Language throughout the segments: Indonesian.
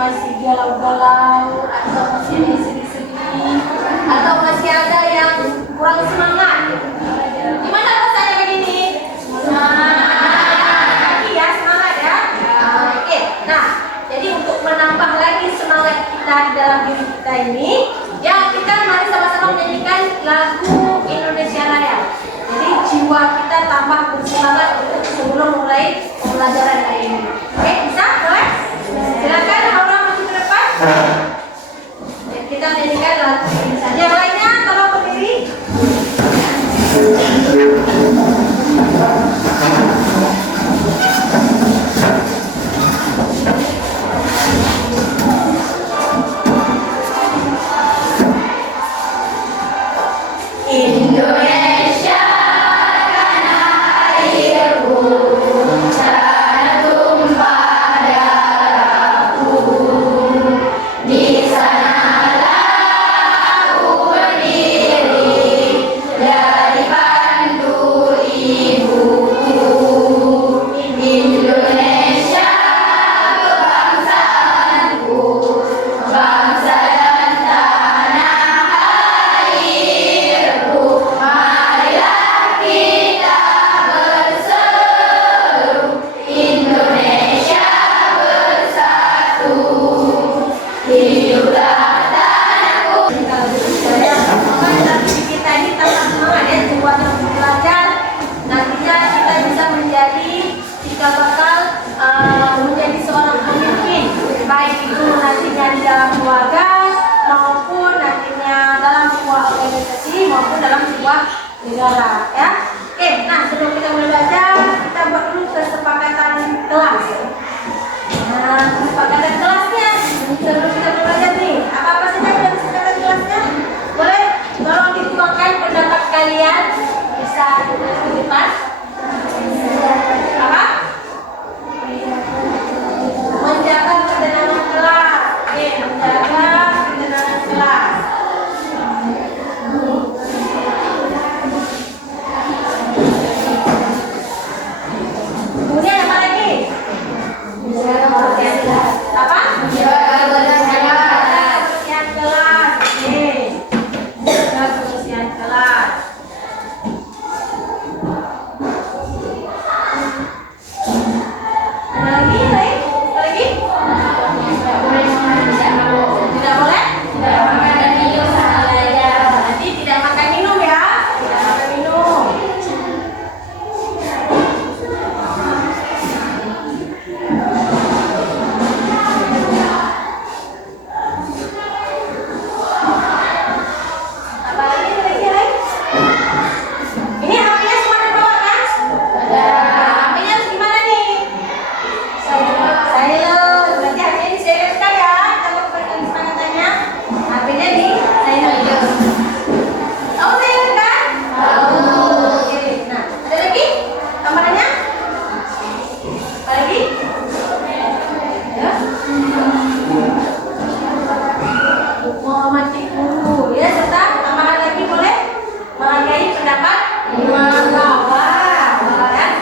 masih galau-galau atau masih sedih-sedih atau masih ada yang kurang semangat? Gimana rasanya begini? Semangat. Ya, semangat ya. Oke. Nah, jadi untuk menambah lagi semangat kita dalam diri kita ini, ya kita mari sama-sama menyanyikan lagu Indonesia Raya. Jadi jiwa kita tambah bersemangat untuk sebelum mulai pembelajaran hari ini. Oke, bisa? Boleh? Silakan orang maju ke depan. Ya, kita menyanyikan lagu Indonesia. Yang lainnya tolong berdiri. Indonesia tanah airku, tanah tumpah darahku. Di sanalah aku berdiri dari pandu ibuku. Indonesia kebangsaanku, bangsa dan tanah airku. Marilah kita berseru, Indonesia bersatu. Hiduplah tanahku. Kita ini tanpa semangat ya, buat yang belajar nantinya kita bisa menjadi cikal bakal menjadi seorang pemimpin, baik itu nantinya di dalam keluarga maupun nantinya dalam sebuah organisasi maupun dalam sebuah negara ya. Oke, nah sebelum kita mulai belajar kita buat dulu kesepakatan kelas. Nah, kesepakatan kelasnya sebelum kita belajar nih, apa saja yang kesepakatan kelasnya? Boleh tolong dituangkan pendapat kalian, bisa ditulis di depan. Apa? Menjaga ketenangan kelas. Oke, menjaga ketenangan kelas. Kemudian apa lagi? Apa? Kebersihan kelas. Oke. Jaga kebersihan kelas. Ada lagi? Apa lagi? Tidak boleh? Nanti tidak makan minum ya. Tidak makan minum. Apa lagi? Ini HP-nya semua dibawa kan? HP-nya harus gimana nih? Silent. Berarti HP-nya di silent kan ya? Kita mau pakai kesempatannya. HP-nya di silent. Tahu silent kan? Tahu. Oke. Nah, ada lagi? Tambahannya? Apa lagi? Ya. Menghormati guru ya, serta tambahan lagi boleh menghargai pendapat lawan kan?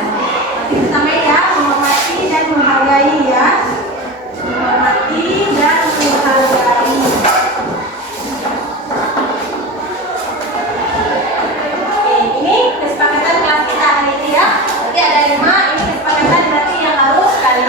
Nanti kita tambahin ya, menghormati dan menghargai ya, menghormati dan menghargai. Oke, ini kesepakatan kelas kita hari ini ya. Jadi ada 5, ini kesepakatan berarti yang harus kalian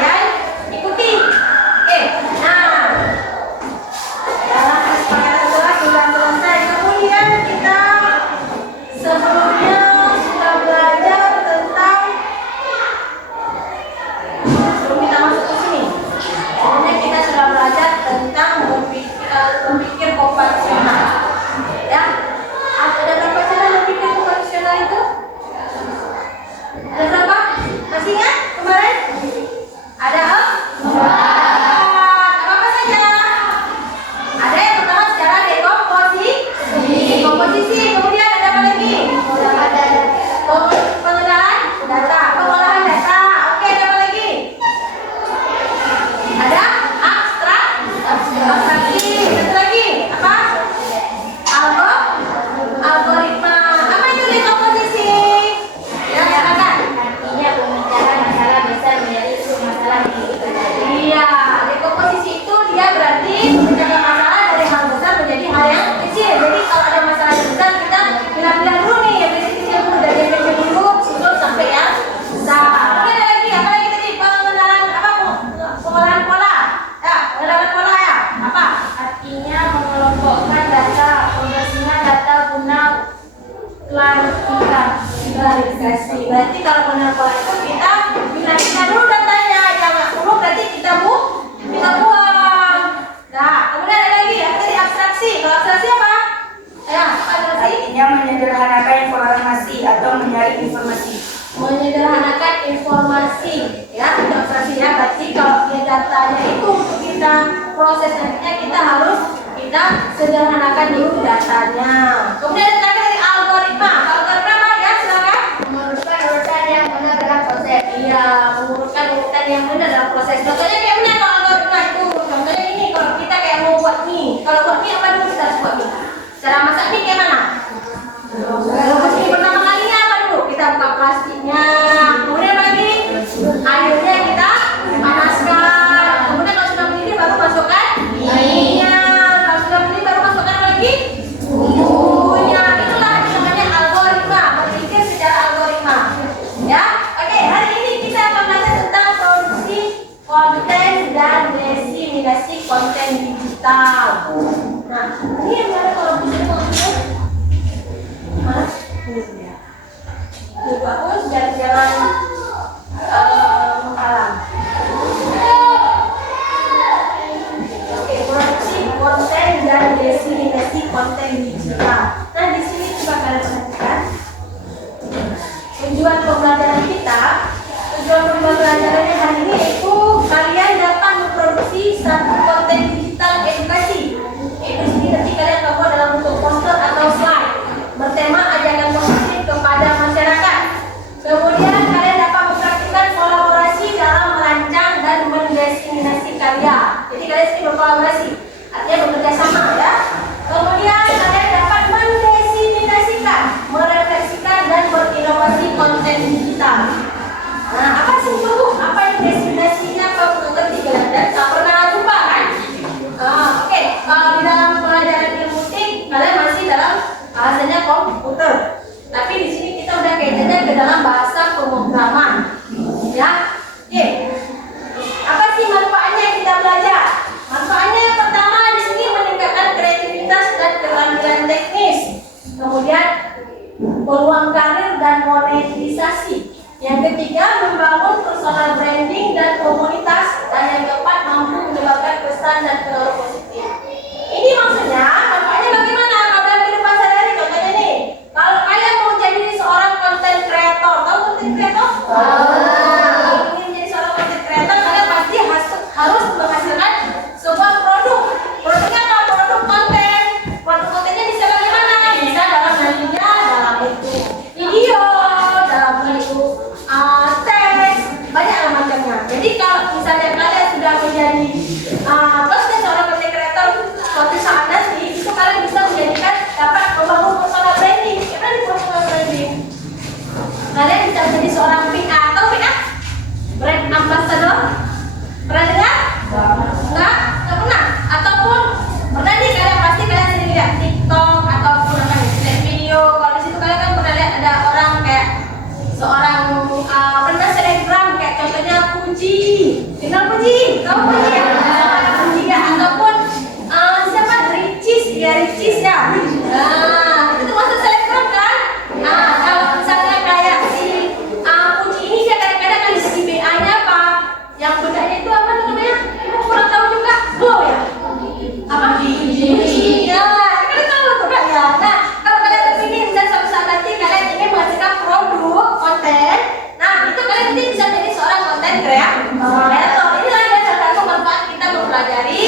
datanya. Kemudian ada dari algoritma. Algoritma apa ya? Silakan. Mengurutkan urutan yang benar dalam proses. Iya, mengurutkan urutan yang benar dalam proses. Contohnya kayak mana kalau algoritma itu? Contohnya ini kalau kita kayak mau buat mie. Kalau buat mie apa dulu kita harus buat mie? Cara masak mie kayak mana? Rebus mie pertama kalinya apa dulu? Kita buka plastiknya. Kemudian apa lagi? Airnya kita panaskan. Kemudian kalau sudah mendidih baru masukkan minyak. Kalau sudah mendidih baru masukkan apa lagi? Bumbunya. Itulah namanya algoritma. Berpikir secara algoritma. Ya, oke. Hari ini kita akan belajar tentang produksi konten dan diseminasi konten digital. Nah, ini yang mana kalau bisa konten? Mana? Ini dia. Ini bagus jalan-jalan menghalang. Oke, produksi konten dan diseminasi konten digital. Nah, di sini coba kalian perhatikan. Tujuan pembelajaran kita, tujuan pembelajarannya hari ini itu kalian dapat memproduksi satu konten digital edukasi. Itu sini nanti kalian akan buat dalam bentuk poster atau slide bertema ajakan positif kepada masyarakat. Kemudian kalian dapat mempraktikkan kolaborasi dalam merancang dan mendiseminasi karya. Jadi kalian sini berkolaborasi, artinya bekerja sama ya. Kemudian kalian dapat mendiseminasikan, merefleksikan dan berinovasi konten digital. Nah, apa sih itu? Apa yang diseminasinya? Kalau mengerti kalian tak pernah jumpa kan? Oke. Kalau di dalam pelajaran ilmu TIK kalian masih dalam bahasanya komputer. Tapi di sini kita udah kaitannya ke dalam bahasa pemrograman. Ya. Oke. Apa sih manfaatnya yang kita belajar? Manfaatnya yang pertama di sini meningkatkan kreativitas dan keterampilan teknis. Kemudian peluang karir dan monetisasi. Yang ketiga membangun personal branding dan komunitas. Dan yang keempat mampu menyebabkan pesan dan pengaruh positif. Ini maksudnya manfaatnya bagaimana? Kalau dalam kehidupan sehari-hari contohnya nih, kalau kalian mau jadi seorang konten kreator, tahu konten kreator? Kalau ingin jadi seorang konten kreator, kalian pasti harus menghasilkan sebuah produk. Produknya apa? Produk konten. Produk kontennya bisa bagaimana? Bisa dalam nantinya dalam bentuk video, dalam bentuk teks, banyaklah macamnya. Jadi kalau misalnya kalian sudah menjadi seorang konten kreator, suatu saat nanti itu kalian bisa menjadikan dapat membangun personal branding. Gimana di personal branding? Kalian bisa menjadi seorang PA atau PA? Brand ambassador? Pernah dengar? Enggak pernah. Ataupun pernah nih kalian pasti kalian sendiri lihat TikTok ataupun apa nih video. Kalau di situ kalian kan pernah lihat ada orang kayak seorang pernah selebgram kayak contohnya Puji. Kenal Puji? Tahu Puji ya? Puji ya. Ataupun siapa? Ricis ya, Ricis ya. Nah, itu masuk selebgram kan? Nah, kalau misalnya kayak si Puji ini dia kadang-kadang kan si BA-nya apa? Yang bedanya itu apa namanya? Kita kurang tahu juga. Glow ya? Apa? Puji. Ya, kalian tahu tuh kan ya. Nah, kalau kalian terpilih dan suatu saat nanti kalian ingin menghasilkan produk konten, nah itu kalian nanti bisa menjadi seorang konten kreator. Inilah yang salah satu manfaat kita mempelajari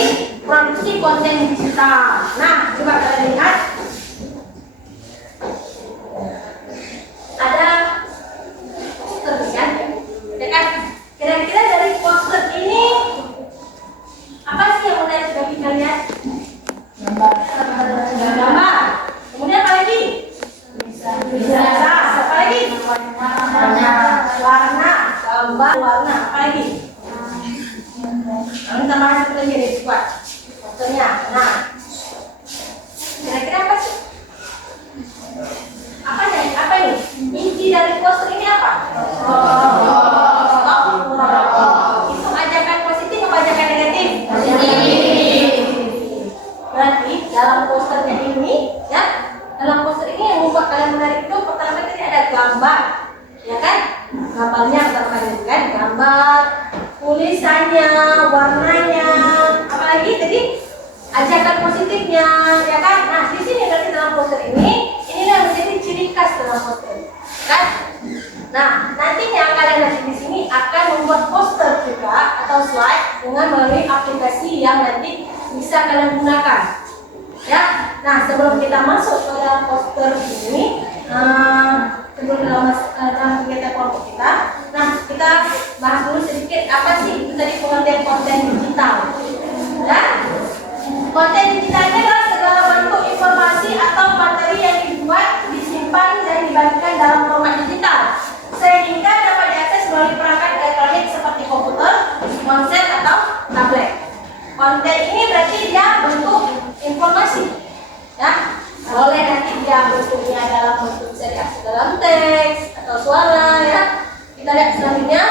produksi konten digital. Nah, coba kalian lihat. Ada poster kan? Ya kan? Kira-kira dari poster ini apa sih yang menarik bagi kalian? Gambar. Kemudian apa lagi? Bisa. Apa lagi? Warna. Gambar warna. Apa lagi? Kalian tambah satu lagi deh buat posternya. Nah, kira-kira apa sih? Apa nih? Inti dari poster ini apa? Itu ajakan positif apa ajakan negatif? Berarti dalam posternya ini, ya, dalam poster ini yang membuat kalian menarik itu pertama tadi ada gambar, ya kan? Gambarnya pertama kali kan, gambar, tulisannya, warnanya, apalagi tadi ajakan positifnya, ya kan? Nah, di sini berarti dalam poster ini, inilah yang menjadi ciri khas dalam poster, kan? Nah, nantinya kalian nanti di sini akan membuat poster juga atau slide dengan melalui aplikasi yang nanti bisa kalian gunakan. Ya. Nah, sebelum kita masuk pada poster ini, sebelum dalam kegiatan kelompok kita, nah kita bahas dulu sedikit apa sih itu tadi pengertian konten digital. Ya. Konten digital ini adalah segala bentuk informasi atau materi yang dibuat, disimpan, dan dibagikan dalam format digital sehingga dapat diakses melalui perangkat elektronik seperti komputer, ponsel, atau tablet. Konten ini berarti dia bentuk informasi, ya. Boleh nanti dia bentuknya dalam bentuk bisa diakses dalam teks atau suara, ya. Kita lihat selanjutnya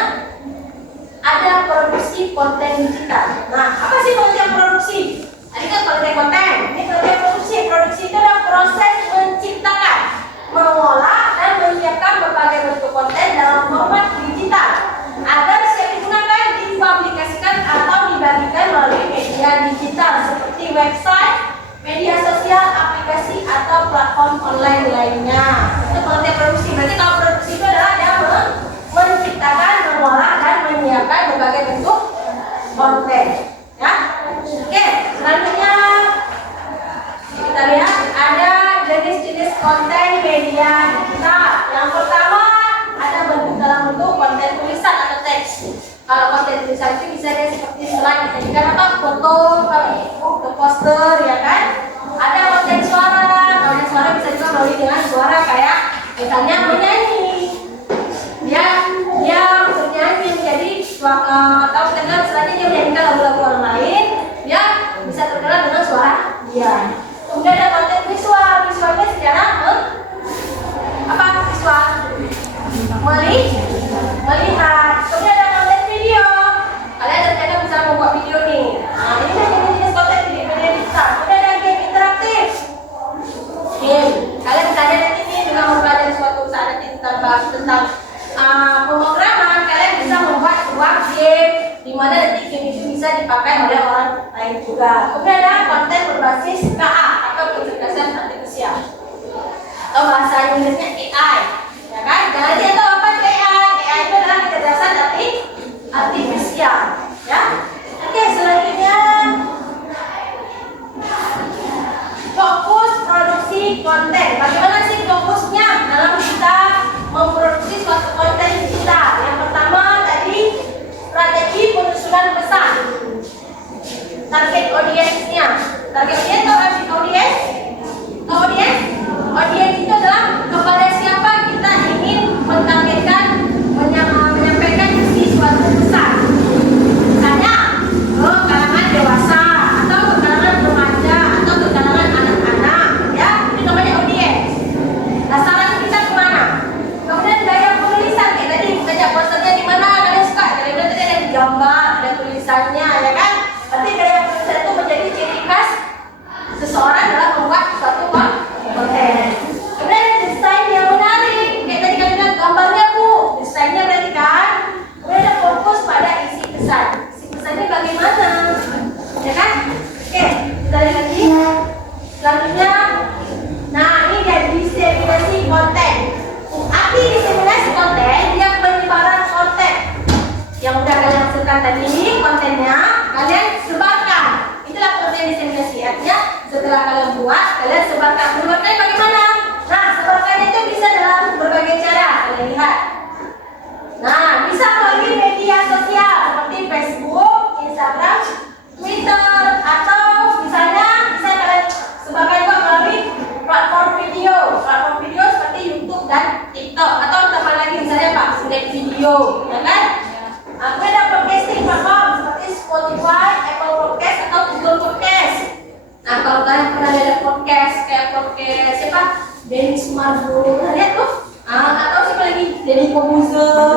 ada produksi konten digital. Nah, apa sih pengertian produksi? Tadi kan konten, ini pengertian produksi. Produksi itu adalah proses menciptakan, mengolah, dan menyiapkan berbagai bentuk konten dalam format digital agar siap digunakan, dipublikasikan atau dibagikan melalui media digital seperti website, media sosial, aplikasi, atau platform online lainnya. Itu pengertian produksi. Berarti kalau produksi itu adalah dia menciptakan, mengolah, dan menyiapkan berbagai bentuk konten. Ya, oke. Selanjutnya kita lihat ada jenis-jenis konten media digital. Yang pertama ada bentuk dalam bentuk konten tulisan atau teks. Kalau konten tulisan itu bisa dia seperti slide, dijadikan apa? Foto, atau poster, ya kan? Ada konten suara. Konten suara bisa juga melalui dengan suara kayak misalnya menyanyi. Dia bernyanyi menjadi atau terkenal selanjutnya dia menyanyikan lagu-lagu orang lain. Dia bisa terkenal dengan suara dia. Kemudian ada konten visual. Visualnya secara apa? Visual melihat. Kemudian ada konten video. Kalian terkadang bisa membuat video nih. Nah, ini jenis konten media digital. Kemudian ada game interaktif. Game. Kalian misalnya nanti ini dengan mempelajari suatu saat nanti tentang pemrograman, kalian bisa membuat sebuah game di mana nanti game itu bisa dipakai oleh orang lain juga. Kemudian ada konten berbasis KA atau kecerdasan artifisial atau bahasa Inggrisnya AI, ya kan? Jangan dia tahu apa itu AI. AI itu adalah kecerdasan artifisial, ya. Oke, selanjutnya fokus produksi konten. Bagaimana sih fokusnya dalam kita memproduksi suatu konten digital? Yang pertama tadi strategi penyusunan pesan, target audiensnya. Target audiens atau audiens? Audiens itu adalah kepada siapa kita ingin mentargetkan, menyampaikan isi suatu pesan. Misalnya ke kalangan dewasa atau ke kalangan remaja atau ke kalangan anak-anak, ya. Itu namanya audiens. Sasaran kita kemana? Kemudian gaya penulisan kayak tadi, misalnya posternya di mana kalian suka? Kalian bilang tadi ada gambar, ada tulisannya, ya kan? Berarti gaya penulisan itu menjadi ciri khas seseorang dalam membuat suatu konten. Kemudian ada desain yang menarik, kayak tadi kalian bilang gambarnya bu, desainnya berarti kan. Kemudian ada fokus pada isi pesan. Isi pesannya bagaimana? Ya kan? Oke, kita lihat lagi. Selanjutnya, nah ini dia diseminasi konten. Arti diseminasi konten, dia penyebaran konten yang udah kalian hasilkan tadi, kontennya kalian sebarkan. Itulah konten diseminasi. Artinya setelah kalian buat, kalian sebarkan. Sebarkannya bagaimana? Nah, sebarkannya itu bisa dalam berbagai cara. Kalian lihat. Nah, bisa melalui media sosial seperti Facebook, Instagram, Twitter, atau misalnya bisa kalian sebarkan juga melalui platform video. Platform video seperti YouTube dan TikTok, atau tambah lagi misalnya Pak, Snack video, ya kan? Kemudian ada podcasting platform seperti Spotify, Apple Podcast, atau Google Podcast. Nah, kalau kalian pernah lihat podcast kayak podcast siapa? Denny Sumargo, lihat tuh? Atau siapa lagi? Denny Kobuzer.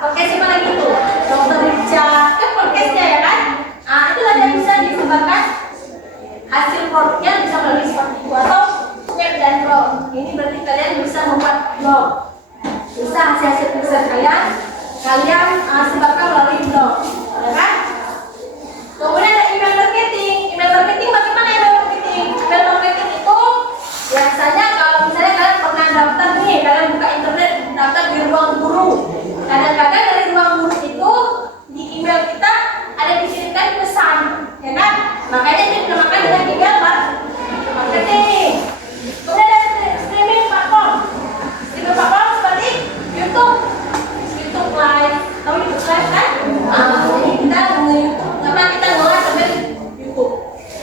Podcast siapa lagi tuh? Dr. Richard. Kan podcastnya, ya kan? Itulah yang bisa disebarkan hasil produknya bisa melalui seperti itu atau web dan blog. Ini berarti kalian bisa membuat blog. Bisa hasil-hasil tulisan kalian sebarkan melalui blog, ya kan? Kemudian ada email marketing. Email marketing bagaimana email marketing? Email marketing itu biasanya kalau misalnya kalian pernah daftar nih, kalian buka internet daftar di ruang guru. Kadang-kadang dari ruang guru itu di email kita ada dikirimkan pesan, ya kan? Makanya dia dinamakan dengan email ini. Kemudian ada streaming platform. Streaming platform seperti YouTube, YouTube Live. Tahu YouTube Live kan? Jadi kita nge-YouTube karena kita nge-live sambil YouTube.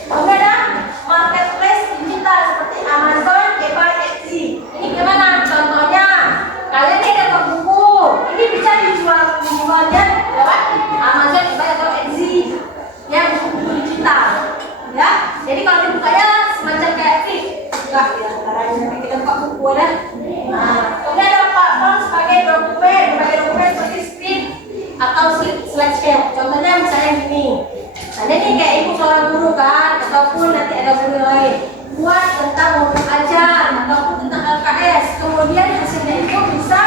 Kemudian ada marketplace digital seperti Amazon, eBay, Etsy. Ini gimana? Contohnya, kalian ini dapat buku, ini bisa dijualnya lewat Amazon, eBay atau Etsy. Ya, buku digital. Ya, jadi kalau dibukanya semacam kayak flip. Enggak, ya, caranya kita buka buku ada. Nah, kemudian ada platform sebagai dokumen seperti script atau slideshow. Contohnya misalnya gini. Nah, ini kayak ibu seorang guru kan, ataupun nanti ada guru lain buat tentang modul ajar ataupun tentang LKS. Kemudian hasilnya itu bisa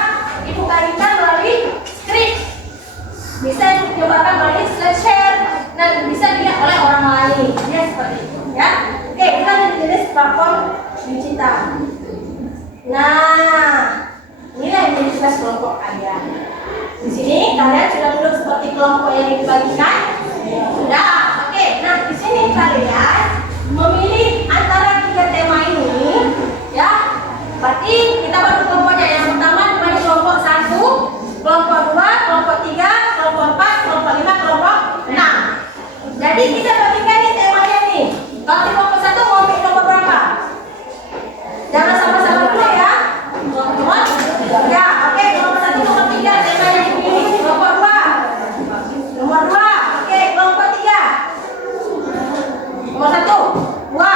ibu bagikan melalui script, bisa ibu nyobakan melalui slideshow, dan bisa dilihat oleh orang lain. Ya seperti itu. Ya. Oke, kita ada jenis platform digital. Nah, inilah yang jadi tugas kelompok kalian. Di sini kalian sudah duduk seperti kelompok yang dibagikan. Sudah. Oke, nah di sini kalian memilih antara 3 tema ini, ya. Berarti kita bagi kelompoknya. Yang pertama dibagi kelompok 1, kelompok 2, kelompok 3, kelompok 4, kelompok 5, kelompok 6. Jadi kita bagikan nih temanya nih. Kalau di kelompok 1 mau ambil nomor berapa? Jangan sama-sama dulu ya. Nomor 3. Oke, kelompok 1 nomor 3 temanya dipilih. Kelompok 2. Nomor 2. Oke, kelompok 3. Nomor 1. 2.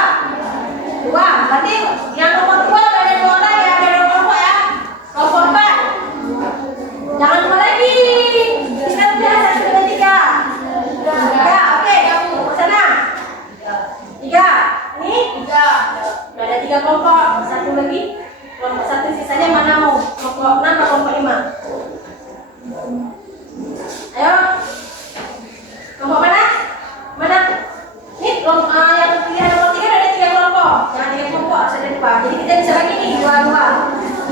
2. Berarti yang nomor 2 ada 2 orang ya, ada 2 kelompok ya. Kelompok 4. Jangan lupa lagi. Kita sudah 1, 2, 3. 3. Oke, ke sana. 3. Ini 3. Sudah ada 3 kelompok. Satu lagi. Kelompok 1 sisanya mana mau? Kelompok 6 atau kelompok 5? Ayo. Kelompok mana? Mana? Ini kelompok yang pilihan nomor 3 ada 3 kelompok. Jangan 3 kelompok, ada 2. Jadi kita bisa bagi nih 2-2.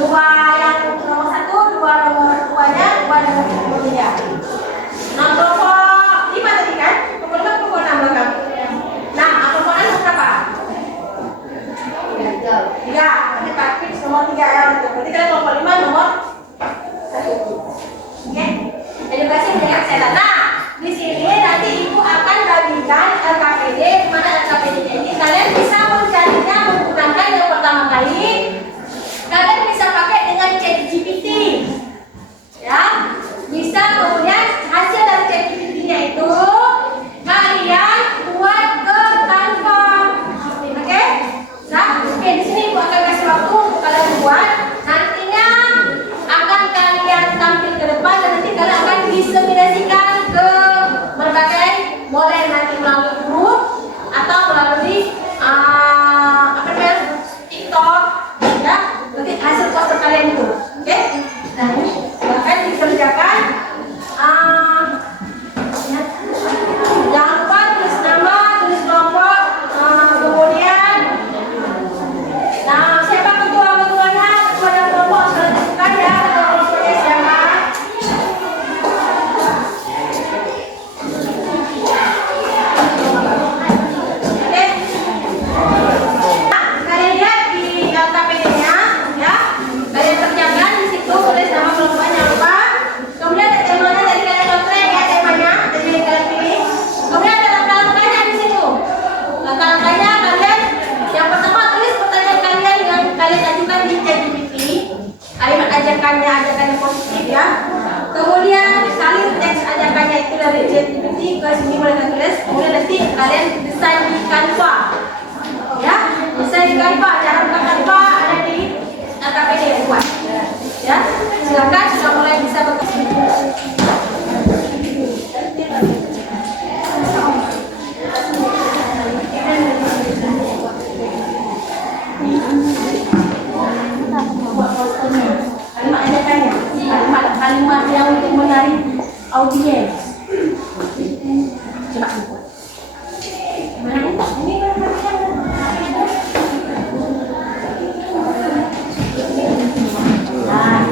2 yang nomor 1, 2 nomor 2-nya, 2 nomor 3. Nah, kelompok 5 tadi kan? Kelompok 5, kelompok 6 belakang. Nah, kelompok 6 berapa? 3. Nanti Pak Fix nomor 3 ya. Berarti kita kelompok 5 nomor 1. Oke. Edukasi mendengar saya. Nah, di sini nanti ibu akan bagikan LKPD. Mana LKPD ini? Kalian bisa mencarinya menggunakan yang pertama kali. Kalian bisa pakai dengan ChatGPT. Ya, bisa kemudian hasil dari ChatGPT-nya itu kalian buat ke Canva. Oke? Nah, oke, di sini ibu akan kasih waktu untuk kalian buat. Nantinya akan kalian tampil ke depan dan nanti kalian akan diseminasikan ke berbagai boleh nanti melalui grup atau melalui TikTok, ya. Nanti hasil poster kalian itu, oke? Nah, ini silahkan dikerjakan. Jangan lupa tulis nama, tulis kelompok, kemudian. Nah, siapa ketua-ketuanya? Ketua dan kelompok sudah ditentukan ya. Kelompoknya siapa? Oke. Nah, kalian lihat di LKPD-nya, ya. Kalian kerjakan di situ, tulis nama kelompoknya apa. Kemudian ada temanya tadi kalian contohnya ya, temanya tadi kalian pilih. Kemudian ada langkah-langkahnya di situ. Langkah-langkahnya kalian yang pertama tulis pertanyaan kalian yang kalian ajukan di ChatGPT. Kalimat ajakannya positif ya. Kemudian salin teks ajakannya itu dari ChatGPT ke sini boleh kalian tulis. Kemudian nanti kalian desain di Canva. Ya, desain di Canva. Cara buka Canva ada di LKPD yang buat. Ya, silakan sudah mulai bisa bekerja. Kalimat ajakannya, kalimat yang untuk menarik audiens. Coba buat. Mana ini? Nah,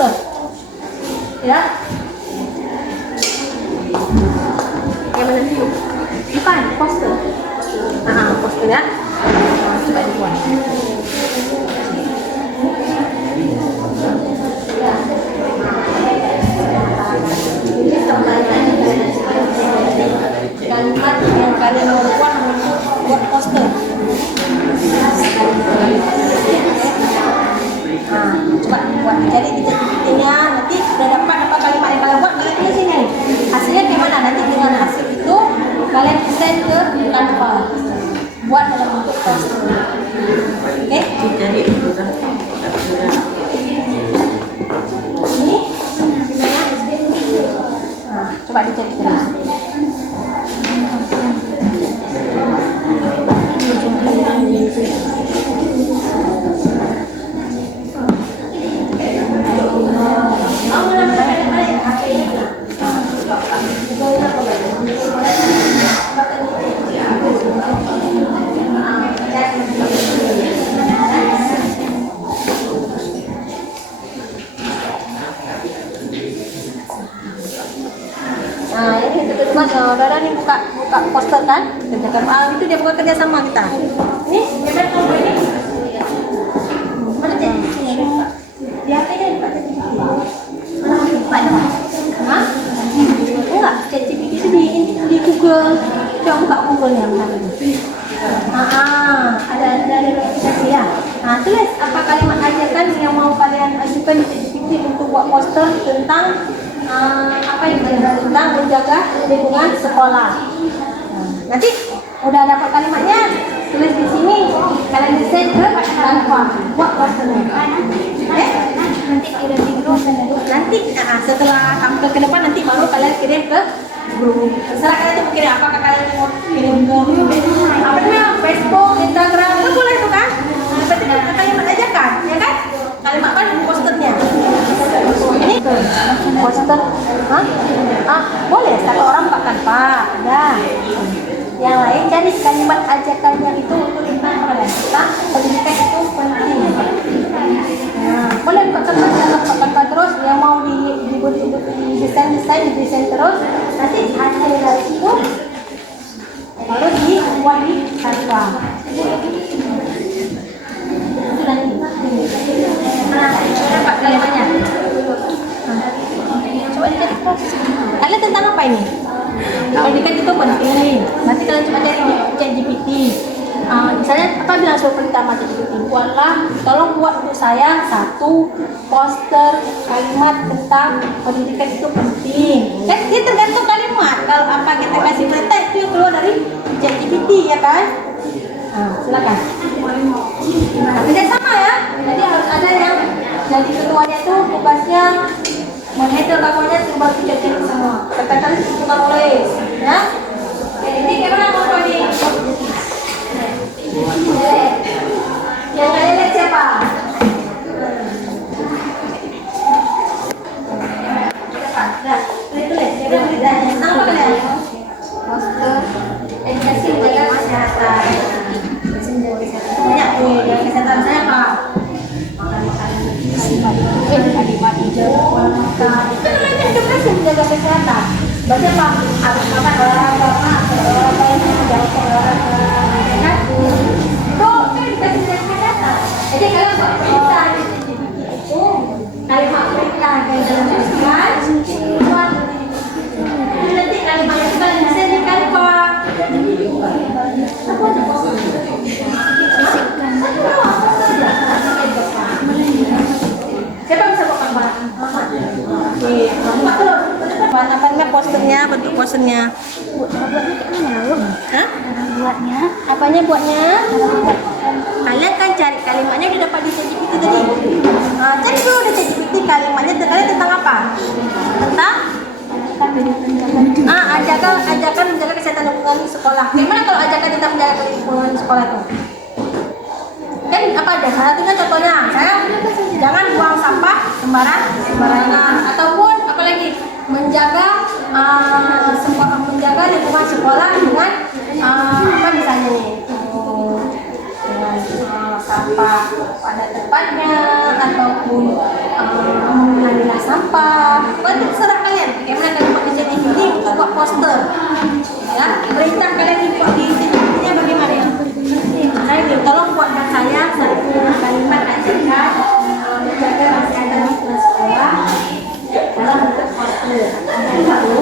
poster. Ya. Yang mana dulu? Bukan, poster. Nah, poster ya. Nah, coba dibuat. Kalimat yang kalian mau buat poster. Nah, coba buat cari di ChatGPT-nya, nanti udah dapat apa kalimat yang kalian buat, kalian tulis sini. Hasilnya gimana? Nanti dengan hasil itu kalian send ke Canva. Buat dalam bentuk poster. Oke? Ini nah, coba dicari terus. Nah, ini teman-teman, saudara nih buka poster kan? Kerjakan itu dia buka kerja sama kita. Ini hebat kamu ini. Mana ChatGPT-nya? Di HP-nya dibuka ChatGPT. Hah? Enggak, ChatGPT itu di Google. Coba buka Google yang mana? Ada notifikasi ya. Nah, tulis apa kalimat ajakan yang mau kalian ajukan di ChatGPT untuk buat poster tentang apa yang tentang menjaga lingkungan sekolah. Nanti udah dapat kalimatnya, tulis di sini, kalian send ke Canva buat posternya. Nanti kirim di grup. Nanti setelah tampil ke depan nanti baru kalian kirim ke grup. Terserah kalian tuh mau kirim apa, kalian mau kirim ke apa namanya, Facebook, Instagram, itu boleh tuh kan? Berarti kalimat ajakan, ya kan? Kalimat kan posternya. Ini poster, boleh satu orang pakai Pak, ada. Yang lain jadi kalimat ajakannya itu untuk tentang kita pendidikan itu penting. Nah, boleh pakai terus yang mau desain terus. Nanti hasil dari itu baru dibuat di Canva. Itu nanti. Dapat kalimatnya. Coba dicari terus. Kalian tentang apa ini? Pendidikan itu penting. Nanti kalian coba cari di ChatGPT. Misalnya apa bilang suruh perintah ChatGPT? Tolong buat untuk saya satu poster kalimat tentang pendidikan itu penting. Kan dia tergantung kalimat. Kalau apa kita kasih perintah itu yang keluar dari ChatGPT, ya kan? Silakan. Tidak sama ya. Jadi harus ada yang jadi ketuanya itu tugasnya menghandle kamunya coba cek semua. Katakan suka nulis, ya. Ini gimana mau ini? Yang kalian lihat siapa? Nah, tulis. Siapa yang nama kalian? Poster edukasi menjaga kesehatan. Banyak nih, kesehatan saya Pak. Edukasi menjaga kesehatan. Baca Pak, harus makan olahraga, yang menjaga olahraga. Itu edukasi menjaga kesehatan. Jadi kalian buat perintah itu kalimat perintah yang dilakukan. Nanti kalimat yang kalian bisa di Canva. Siapa bisa buat gambar? Apa posternya, bentuk posternya? Hah? Buatnya? Apanya buatnya? Kalian kan cari kalimatnya udah dapat di ChatGPT tadi. Cari dulu di ChatGPT kalimatnya kalian tentang apa? Tentang ajakan menjaga kesehatan lingkungan sekolah. Gimana kalau ajakan tentang menjaga lingkungan sekolah itu? Kan apa ada? Salah satunya contohnya, saya jangan buang sampah sembarangan, ataupun apalagi menjaga lingkungan sekolah dengan apa misalnya nih? Dengan sampah pada tempatnya, ataupun memilah sampah. Pokoknya terserah kalian. Bagaimana kalian bekerja di sini untuk buat poster. Ya, perintah kalian buat di sini bagaimana ya? Saya tolong buatkan saya satu kalimat ajakan menjaga kesehatan di sekolah dalam bentuk poster. Lalu,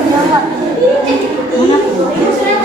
terima kasih ini. Tolong buatkan saya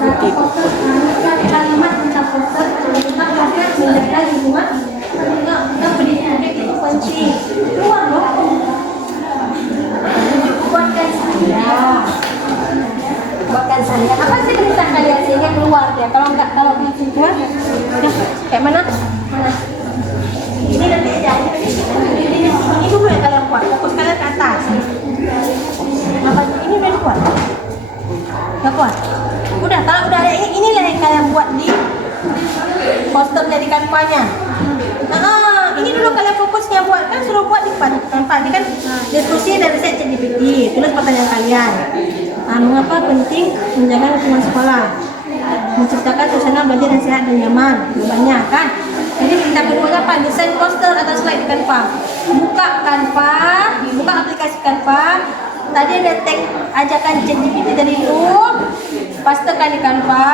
satu poster, kalimat tentang poster tentang poster menjaga lingkungan. Kita pendidikan itu penting. Keluar loh. Buatkan saya. Apa sih perintah kalian sehingga keluar ya? Kalau enggak, kalau keluar, udah kayak mana? Mana? Ini nanti aja. Ini dulu yang kalian buat. Fokus kalian ke atas. Apa ini udah kuat? Udah kuat? Udah. Kalau udah ada inilah yang kalian buat di posternya di kanvanya. Ini dulu kalian fokusnya buat, kan suruh buat di kanva. Ini kan diskusi dari saya ChatGPT. Tulis pertanyaan kalian. Mengapa penting menjaga lingkungan sekolah? Menciptakan suasana belajar yang sehat dan nyaman. Banyak kan? Jadi kita kedua apa? Desain poster atau slide di Canva. Buka Canva, buka aplikasi Canva. Tadi ada tag ajakan ChatGPT dari itu. Pastekan di Canva.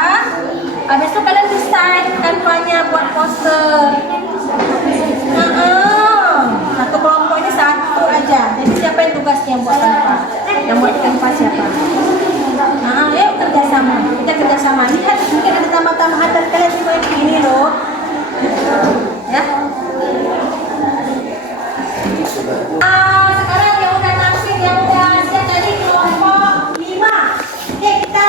Habis itu kalian desain Canva-nya buat poster. Satu kelompok ini satu aja. Jadi siapa yang tugasnya buat Canva? Yang buat Canva siapa? Yuk kerjasama. Kita kerjasama. Lihat mungkin ada tambah-tambahan dari kalian semua ini loh. Ya. Sekarang yang udah naksir, yang udah siap tadi kelompok 5. Oke, kita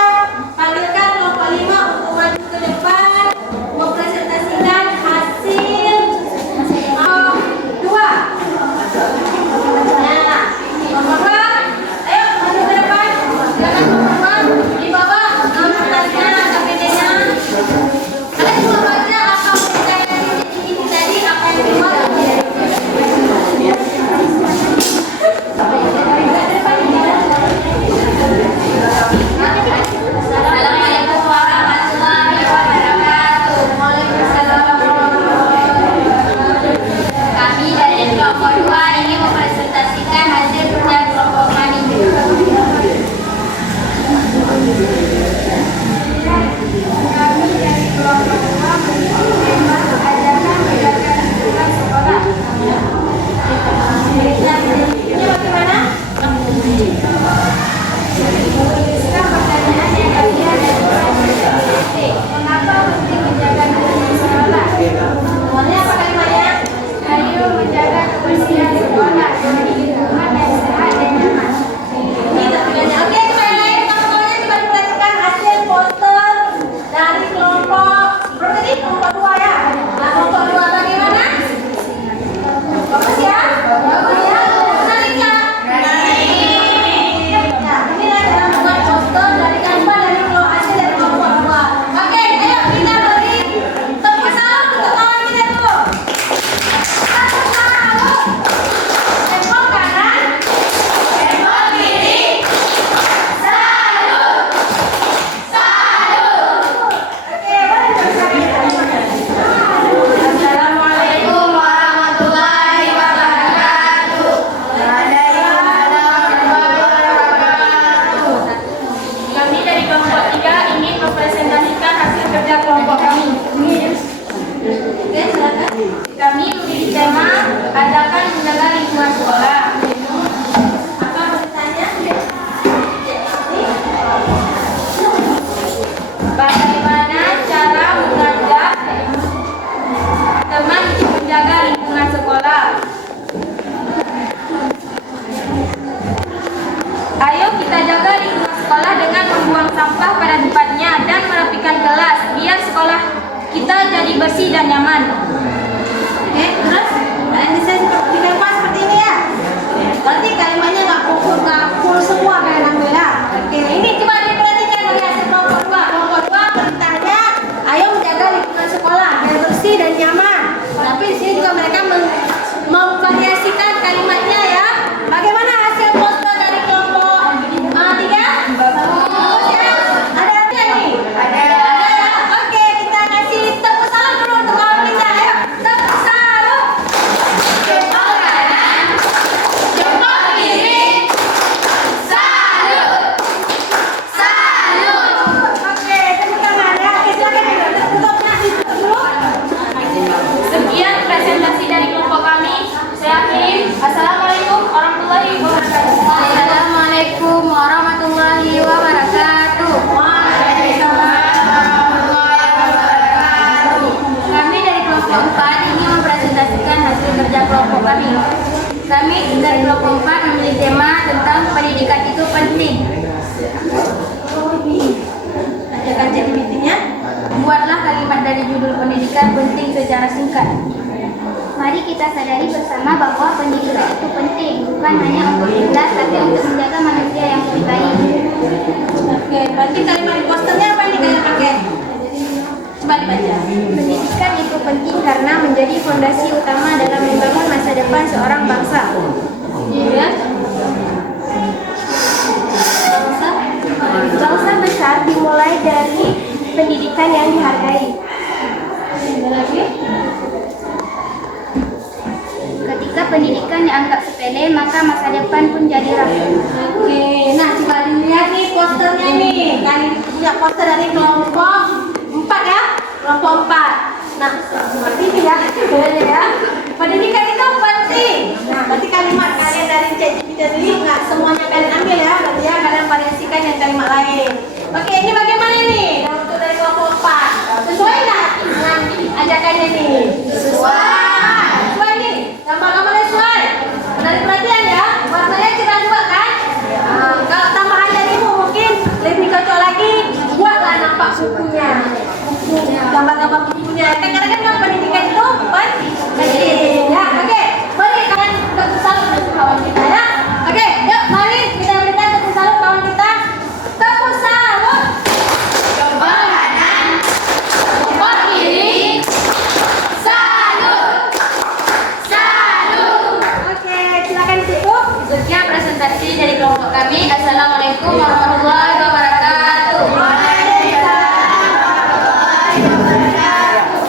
panggilkan kelompok 5 untuk maju ke depan mempresentasikan hasil 2. Nah, kelompok 2, ayo maju ke depan. Silakan kelompok 2 di bawah kertasnya atau PD-nya. Kalian semua baca apa ini tadi, apa yang keluar. Assalamualaikum warahmatullahi wabarakatuh. Kami dari kelompok 2 ingin mempresentasikan hasil kerja kelompok kami. Kami dari kelompok 2 ajakan menjaga lingkungan sekolah. Ini bagaimana? Menuliskan pertanyaan yang kalian dan mengapa penting menjaga lingkungan sekolah? Semuanya apa kalimatnya? Ayo menjaga kebersihan sekolah dari lingkungan yang sehat dan nyaman. Ini terpilihnya. Oke, teman-teman, semuanya coba diperhatikan hasil poster dari kelompok berapa tadi? Kelompok 2 ya. Nah, kelompok 2 bagaimana? Bagus ya? Bagus ya? Menarik ya? Nah, inilah cara membuat poster dari Canva dari hasil dari kelompok 2. Oke, ayo kita beri tepuk tangan untuk kawan kita dulu. Tepuk tangan. Tepuk kanan. Tepuk kiri. Salut. Salut. Oke, boleh Assalamualaikum warahmatullahi wabarakatuh. Kami dari kelompok 3 ingin mempresentasikan hasil kerja kelompok kami. Oke, silakan. Kami memilih tema ajakan menjaga lingkungan sekolah. Apa pertanyaannya? Bagaimana cara mengajak teman untuk menjaga lingkungan sekolah? Ayo kita jaga lingkungan sekolah dengan membuang sampah pada tempatnya dan merapikan kelas biar sekolah kita jadi bersih kerja kelompok kami. Kami dari kelompok 4 memilih tema tentang pendidikan itu penting. Ajarkan ChatGPT-nya. Buatlah kalimat dari judul pendidikan penting secara singkat. Mari kita sadari bersama bahwa pendidikan itu penting, bukan hanya untuk kita, tapi untuk menjaga manusia yang lebih baik. Oke, berarti kalimat di posternya apa ini kalian pakai? Coba dibaca. Pendidikan itu penting karena menjadi fondasi utama dalam membangun masa depan seorang bangsa. Iya. Bangsa besar dimulai dari pendidikan yang dihargai. Ada lagi? Ketika pendidikan dianggap sepele, maka masa depan pun jadi rapuh. Oke, nah coba dilihat nih posternya nih. Kalian punya poster dari kelompok 4 ya? Kelompok 4. Nah, seperti ini ya. Boleh ya. Pendidikan itu penting. Nah, berarti kalimat kalian dari ChatGPT tadi nggak semuanya kalian ambil ya. Berarti ya kalian variasikan yang kalimat lain. Oke, ini bagaimana nih? Untuk dari kelompok 4. Sesuai nggak dengan ajakannya nih? Sesuai. Sesuai nih. Gambar-gambarnya sesuai. Menarik perhatian ya. Warnanya cerah juga kan? Nah, kalau tambahan darimu mungkin lebih cocok lagi. Buatlah nampak bukunya. Gambar-gambar bukunya. Kadang-kadang pendidikan itu penting. Ya, oke. Mari kalian tepuk salut untuk kawan kita ya. Oke, yuk mari kita berikan tepuk salut kawan kita. Tepuk salut. Kelompok kanan. Kelompok kiri. Salut. Salut. Oke, silakan ditutup. Sekian presentasi dari kelompok kami. Assalamualaikum warahmatullahi wabarakatuh.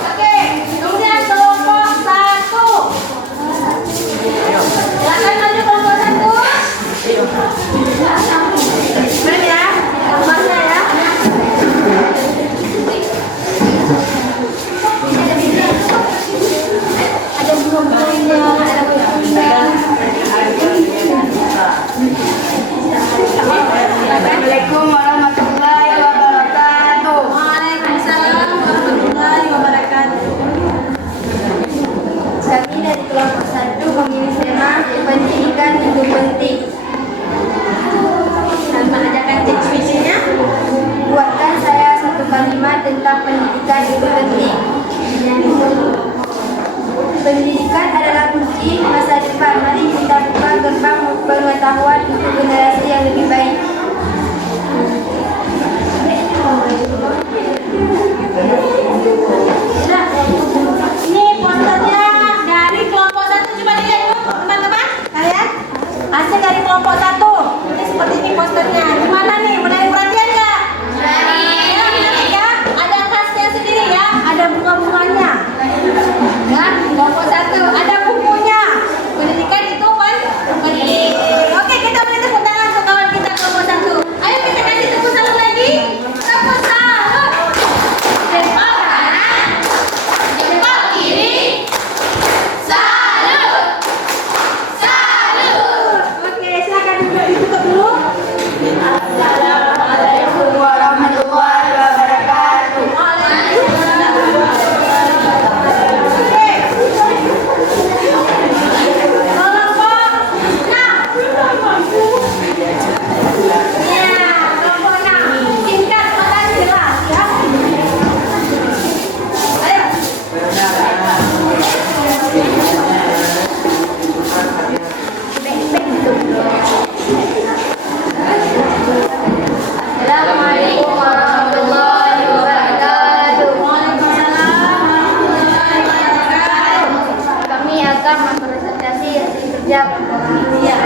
Oke, kemudian kelompok 1. Silakan maju kelompok 1. Mana ya? Gambarnya ya. Ada bunga-bunganya, ada bukunya. Assalamualaikum warahmatullahi wabarakatuh. Waalaikumsalam warahmatullahi wabarakatuh. Kami dari kelompok 1 memilih tema pendidikan itu penting. Tanpa ajakan ChatGPT-nya. Buatkan saya satu kalimat tentang pendidikan itu penting. Pendidikan adalah kunci masa depan. Mari kita buka gerbang pengetahuan untuk generasi yang lebih baik. Nah, ini posternya dari kelompok 1. Coba dilihat dulu teman-teman kalian. Hasil dari kelompok 1. Ini seperti ini posternya. Gimana nih? Menarik perhatian nggak? Ya, menarik ya. Ada khasnya sendiri ya. Ada bunga-bunganya. Ya, kelompok 1. Ada bukunya. Pendidikan itu penting. Oke, kita beri tepuk tangan untuk kawan kita kelompok 1. Ayo kita kasih tepuk salut lagi. Tepuk salut. Jempol kanan. Jempol kiri. Salut. Salut. Oke, silakan ditutup dulu. Assalamualaikum warahmatullahi wabarakatuh. Waalaikumsalam. Oke. Kelompok 6. Ya, kelompok 6. Singkat padat jelas ya. Ayo. Assalamualaikum warahmatullahi wabarakatuh. Waalaikumsalam warahmatullahi wabarakatuh. Kami akan mempresentasi hasil kerja kelompok kami. Iya.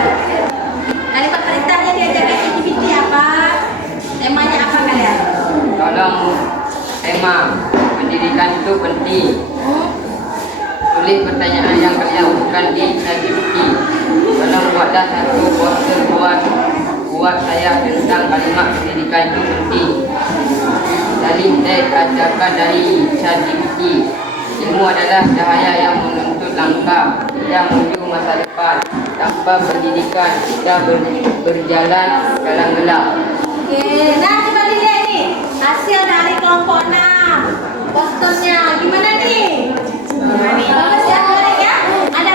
Kalimat perintahnya diajarkan ChatGPT apa? Temanya apa kalian? Tolong tema pendidikan itu penting. Tulis pertanyaan yang kalian bukan di ChatGPT. Tolong buatlah satu poster buat saya tentang kalimat pendidikan itu penting. Salin teks ajarkan dari ChatGPT. Ilmu adalah cahaya yang menuntut langkah yang menuju masa depan. Tanpa pendidikan kita berjalan dalam gelap. Oke, nah coba dilihat nih hasil dari kelompok 6. Posternya gimana nih? Bagus ya, menarik ya. Ada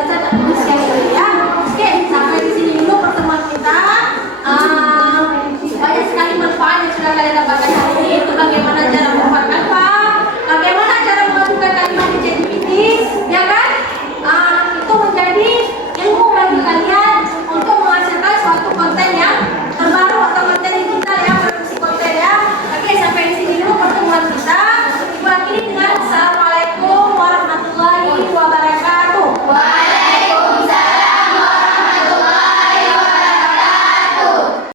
Ustaz